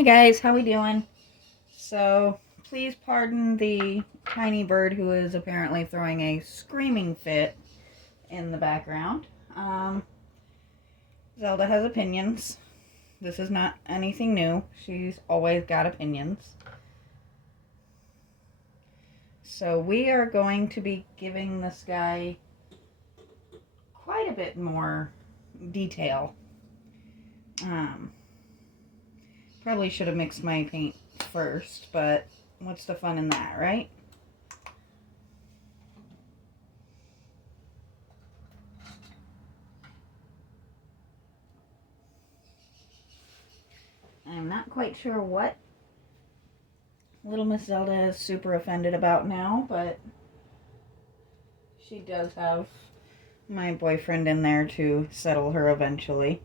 Hi guys, how we doing? So, please pardon the tiny bird who is apparently throwing a screaming fit in the background. Zelda has opinions. This is not anything new. She's always got opinions. So we are going to be giving this guy quite a bit more detail. Probably should have mixed my paint first, but what's the fun in that, right? I'm not quite sure what Little Miss Zelda is super offended about now, but she does have my boyfriend in there to settle her eventually.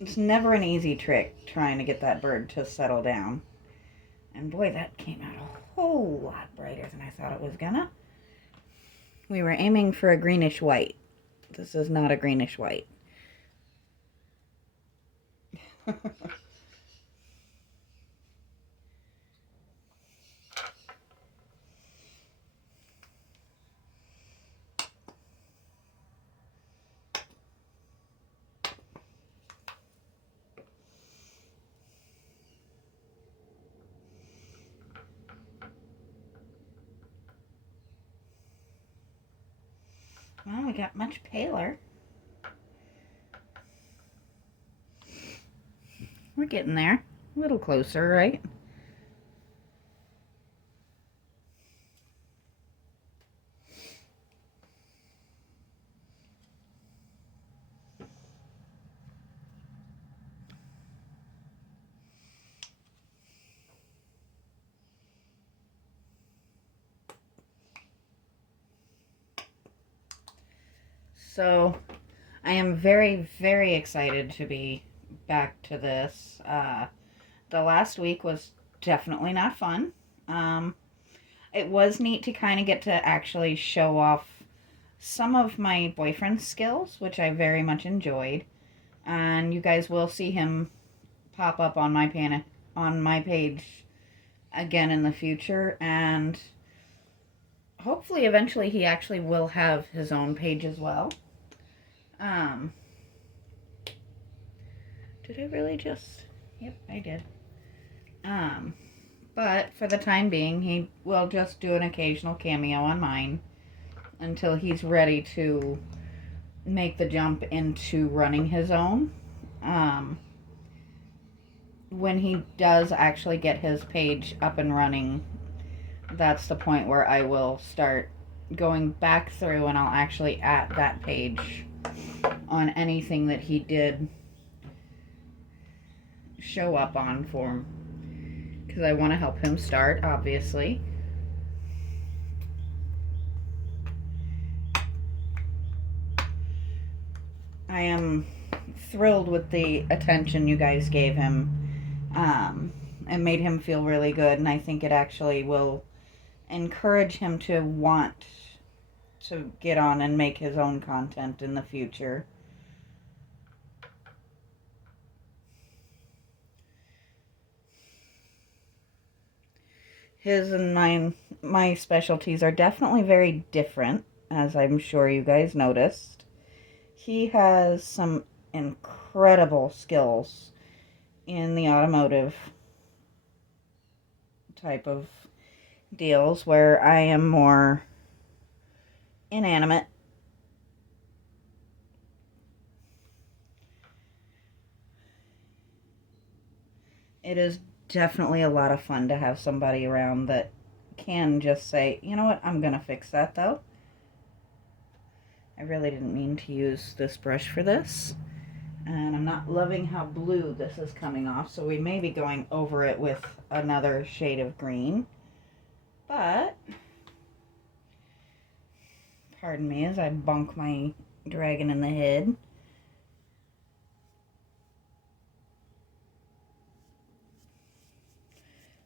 It's never an easy trick trying to get that bird to settle down. And boy, that came out a whole lot brighter than I thought it was gonna. We were aiming for a greenish white. This is not a greenish white. Well, we got much paler. We're getting there. A little closer, right? So, I am very, very excited to be back to this. The last week was definitely not fun. Um, it was neat to kind of get to actually show off some of my boyfriend's skills, which I very much enjoyed. And you guys will see him pop up on my page again in the future, and hopefully eventually he actually will have his own page as well. Um, did I really just? Yep, I did. Um, but for the time being, he will just do an occasional cameo on mine until he's ready to make the jump into running his own. Um, when he does actually get his page up and running, that's the point where I will start going back through and I'll actually add that page on anything that he did show up on for him, because I want to help him start, obviously. I am thrilled with the attention you guys gave him. It made him feel really good, and I think it actually will encourage him to want to get on and make his own content in the future. His and my specialties are definitely very different, as I'm sure you guys noticed. He has some incredible skills in the automotive type of deals, where I am more inanimate. It is definitely a lot of fun to have somebody around that can just say, you know what, I'm gonna fix that though. I really didn't mean to use this brush for this. And I'm not loving how blue this is coming off, so we may be going over it with another shade of green. But, pardon me as I bonk my dragon in the head.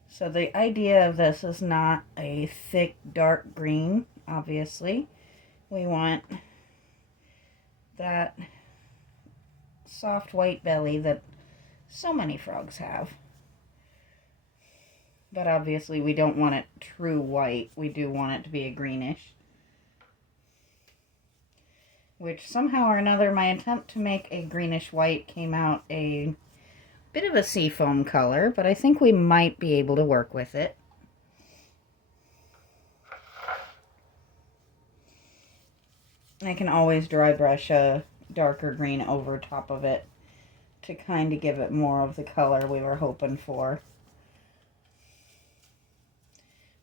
So the idea of this is not a thick, dark green, obviously. We want that soft white belly that so many frogs have. But obviously we don't want it true white. We do want it to be a greenish. Which somehow or another, my attempt to make a greenish white came out a bit of a seafoam color, but I think we might be able to work with it. I can always dry brush a darker green over top of it to kind of give it more of the color we were hoping for.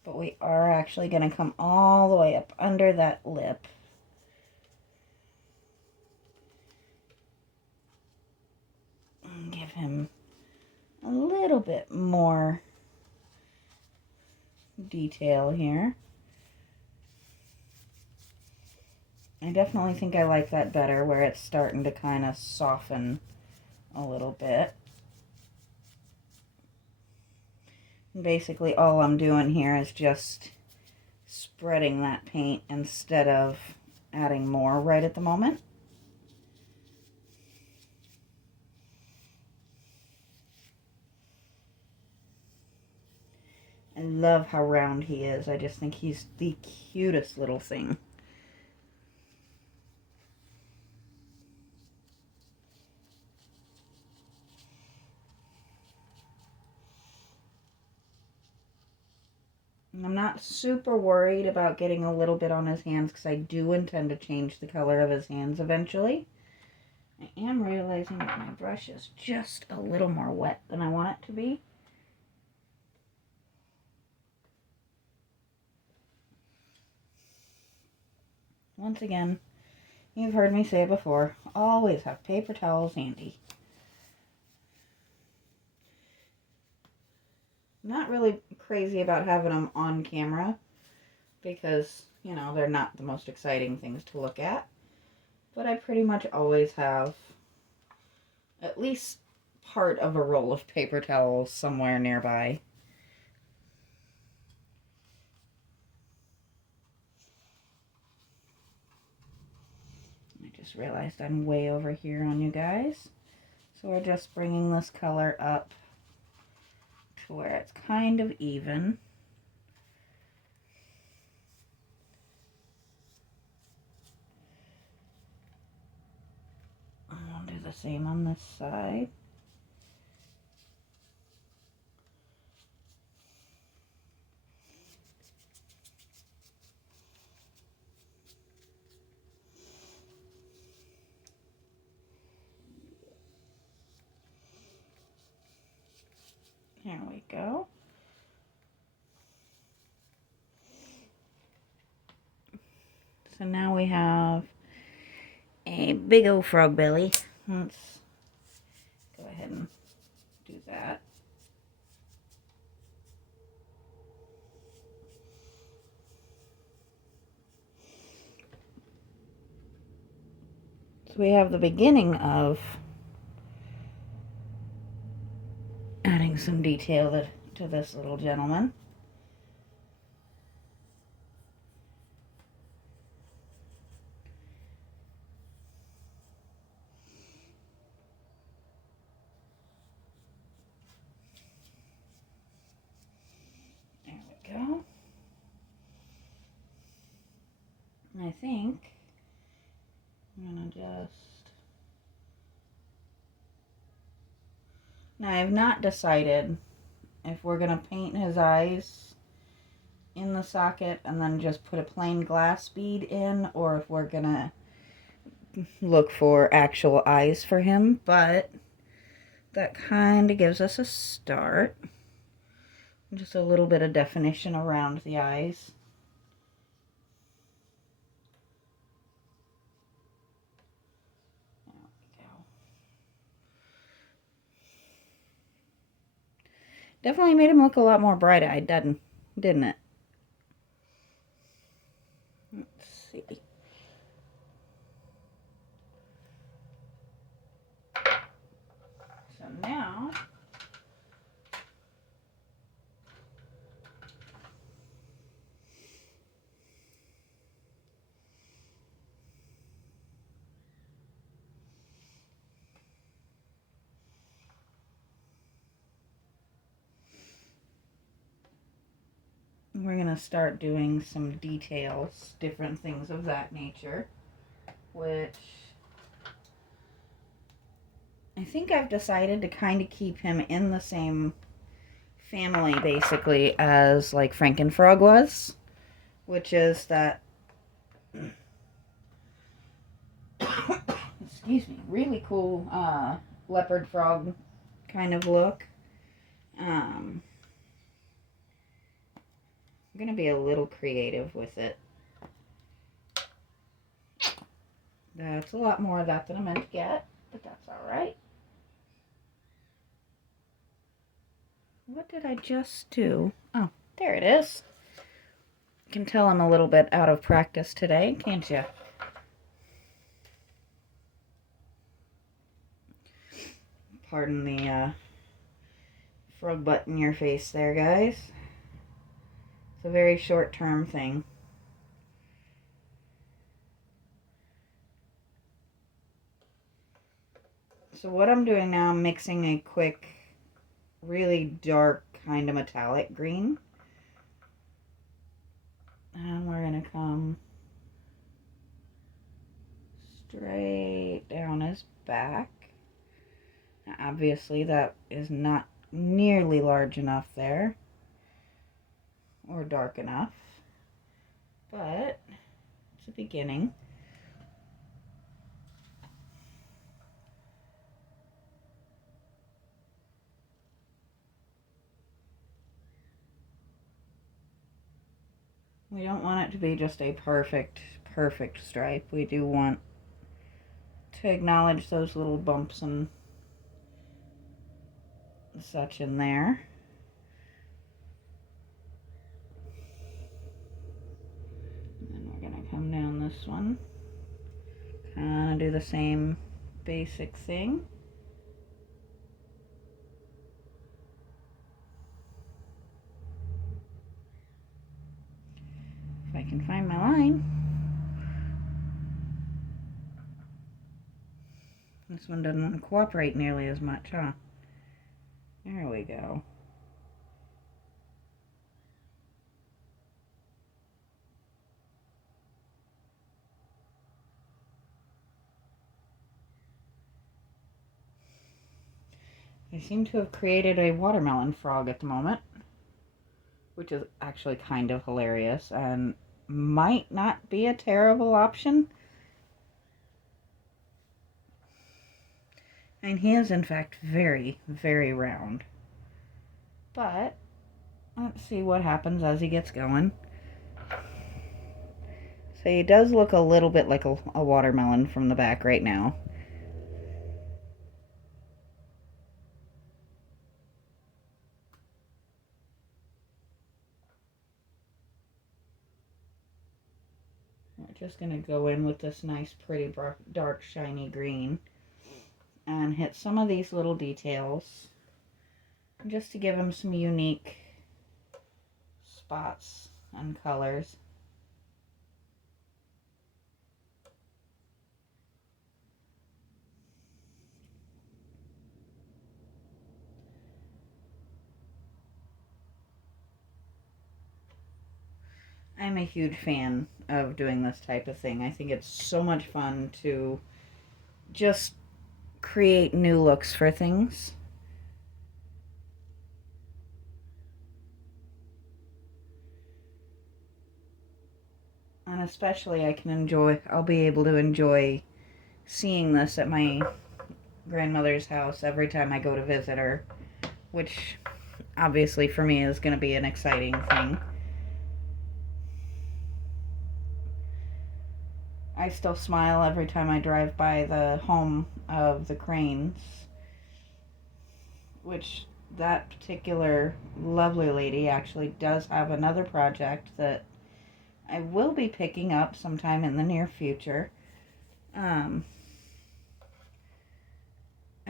But we are actually going to come all the way up under that lip. And give him a little bit more detail here. I definitely think I like that better, where it's starting to kind of soften a little bit. And basically all I'm doing here is just spreading that paint instead of adding more right at the moment. I love how round he is. I just think he's the cutest little thing. I'm not super worried about getting a little bit on his hands because I do intend to change the color of his hands eventually. I am realizing that my brush is just a little more wet than I want it to be. Once again, you've heard me say it before, always have paper towels handy. Not really crazy about having them on camera because, you know, they're not the most exciting things to look at. But I pretty much always have at least part of a roll of paper towels somewhere nearby. I just realized I'm way over here on you guys. So we're just bringing this color up to where it's kind of even. And I'll do the same on this side. There we go. So now we have a big old frog belly. Let's go ahead and do that. So we have the beginning of adding some detail to this little gentleman. There we go. And I think I'm gonna just... Now I have not decided if we're gonna paint his eyes in the socket and then just put a plain glass bead in, or if we're gonna look for actual eyes for him, but that kind of gives us a start. Just a little bit of definition around the eyes. There we go. Definitely made him look a lot more bright-eyed, didn't it? Let's see. So now we're going to start doing some details, different things of that nature, which I think I've decided to kind of keep him in the same family, basically, as like Frankenfrog was, which is that, excuse me, really cool leopard frog kind of look. I'm going to be a little creative with it. That's a lot more of that than I meant to get, but that's alright. What did I just do? Oh, there it is. You can tell I'm a little bit out of practice today, can't you? Pardon the frog butt in your face there, guys. It's a very short-term thing. So what I'm doing now, I'm mixing a quick, really dark kind of metallic green. And we're going to come straight down his back. Now, obviously, that is not nearly large enough there, or dark enough, but it's a beginning. We don't want it to be just a perfect stripe. We do want to acknowledge those little bumps and such in there. And then we're going to come down this one. Kind of do the same basic thing. If I can find my line. This one doesn't want to cooperate nearly as much, huh? There we go. I seem to have created a watermelon frog at the moment, which is actually kind of hilarious and might not be a terrible option. And he is, in fact, very, very round. But let's see what happens as he gets going. So he does look a little bit like a watermelon from the back right now. We're just going to go in with this nice, pretty, dark, shiny green and hit some of these little details just to give him some unique spots and colors. I'm a huge fan of doing this type of thing. I think it's so much fun to just create new looks for things. And especially I'll be able to enjoy seeing this at my grandmother's house every time I go to visit her, which obviously for me is going to be an exciting thing. I still smile every time I drive by the home of the Cranes, which that particular lovely lady actually does have another project that I will be picking up sometime in the near future. I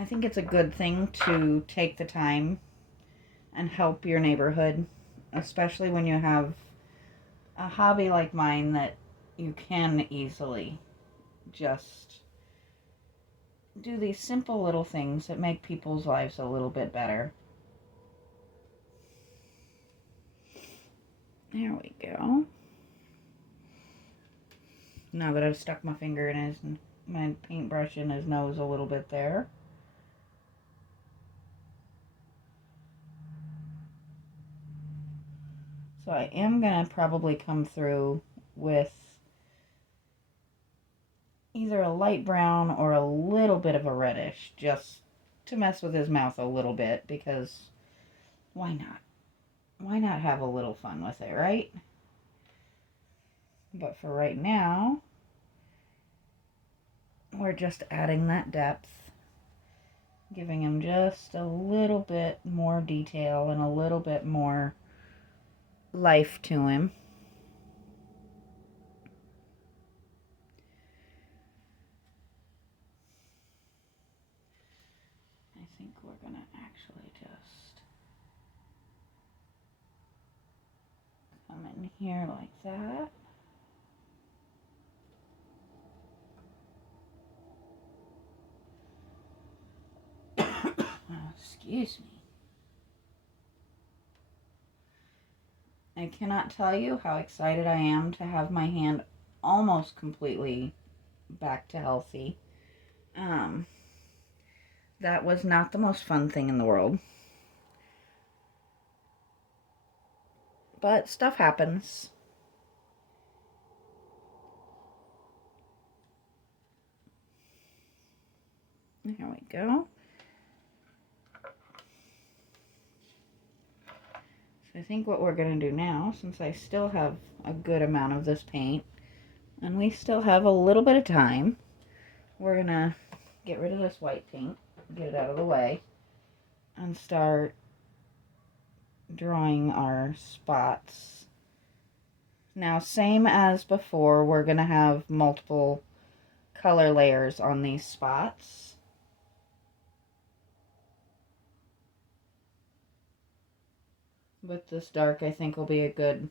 think it's a good thing to take the time and help your neighborhood, especially when you have a hobby like mine that you can easily just do these simple little things that make people's lives a little bit better. There we go. Now that I've stuck my finger in my paintbrush in his nose a little bit there. So I am going to probably come through with either a light brown or a little bit of a reddish, just to mess with his mouth a little bit, because why not? Why not have a little fun with it, right? But for right now, we're just adding that depth, giving him just a little bit more detail and a little bit more life to him. I think we're going to actually just come in here like that. Oh, excuse me. I cannot tell you how excited I am to have my hand almost completely back to healthy. That was not the most fun thing in the world. But stuff happens. There we go. So I think what we're going to do now, since I still have a good amount of this paint, and we still have a little bit of time, we're going to get rid of this white paint, get it out of the way, and start drawing our spots. Now, same as before, we're going to have multiple color layers on these spots. But this dark, I think, will be a good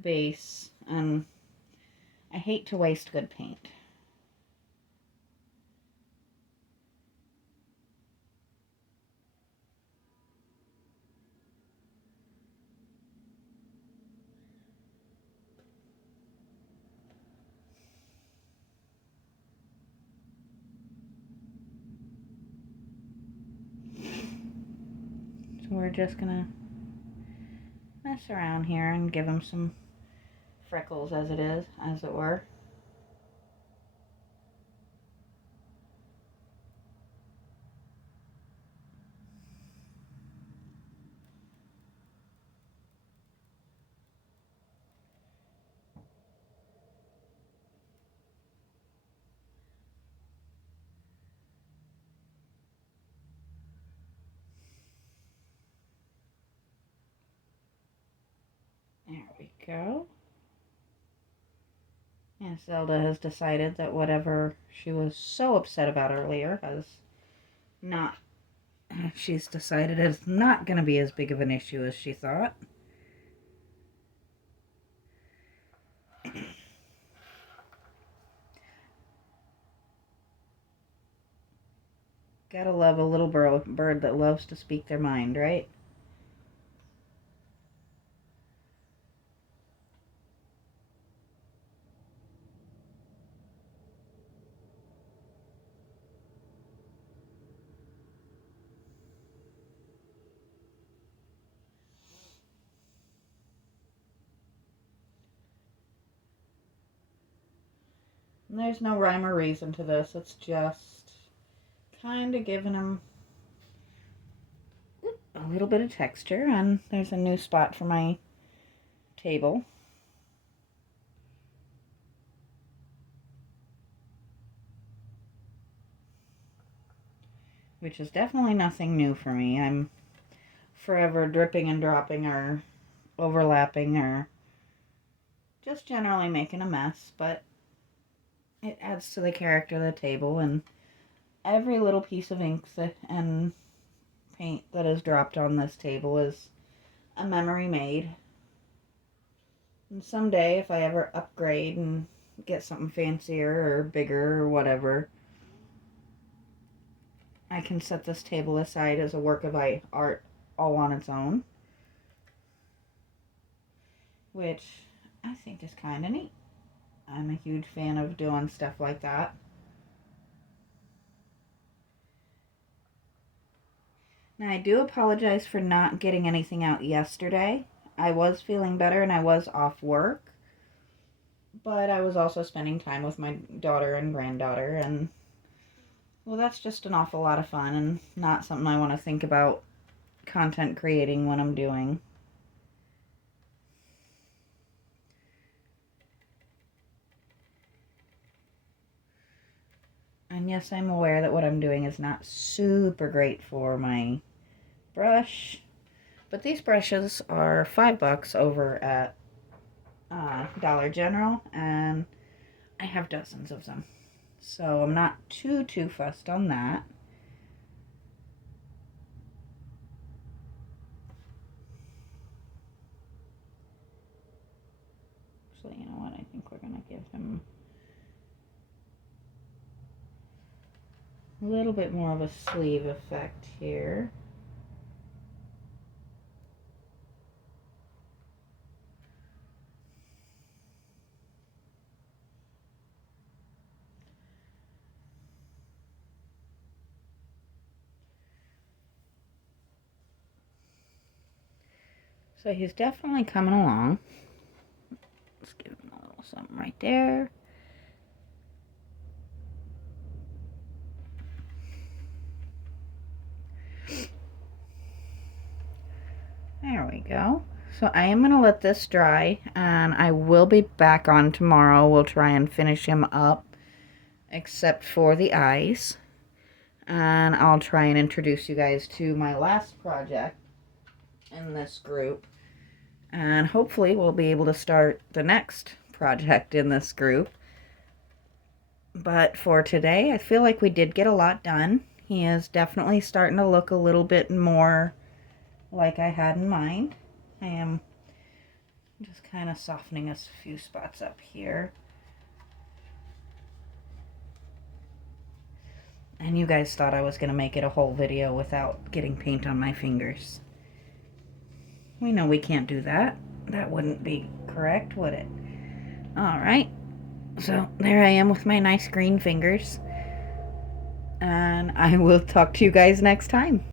base, and I hate to waste good paint. So we're just gonna mess around here and give him some freckles as it were. There we go. Yeah, Zelda has decided that whatever she was so upset about earlier has not, she's decided it's not going to be as big of an issue as she thought. Gotta love a little bird that loves to speak their mind, right? And there's no rhyme or reason to this. It's just kind of giving them a little bit of texture. And there's a new spot for my table. Which is definitely nothing new for me. I'm forever dripping and dropping or overlapping or just generally making a mess, but it adds to the character of the table, and every little piece of ink and paint that is dropped on this table is a memory made. And someday, if I ever upgrade and get something fancier or bigger or whatever, I can set this table aside as a work of art all on its own. which I think is kind of neat. I'm a huge fan of doing stuff like that. Now, I do apologize for not getting anything out yesterday. I was feeling better and I was off work, but I was also spending time with my daughter and granddaughter, and well, that's just an awful lot of fun and not something I want to think about content creating when I'm doing. And yes, I'm aware that what I'm doing is not super great for my brush, but these brushes are $5 over at Dollar General, and I have dozens of them. So I'm not too fussed on that. So you know what, I think we're going to give him a little bit more of a sleeve effect here. So he's definitely coming along. Let's give him a little something right there. There we go. So I am going to let this dry, and I will be back on tomorrow. We'll try and finish him up, except for the eyes. And I'll try and introduce you guys to my last project in this group. And hopefully we'll be able to start the next project in this group. But for today, I feel like we did get a lot done. He is definitely starting to look a little bit more like I had in mind. I am just kind of softening a few spots up here. And you guys thought I was going to make it a whole video without getting paint on my fingers. We know we can't do that. That wouldn't be correct, would it? Alright. So there I am with my nice green fingers. And I will talk to you guys next time.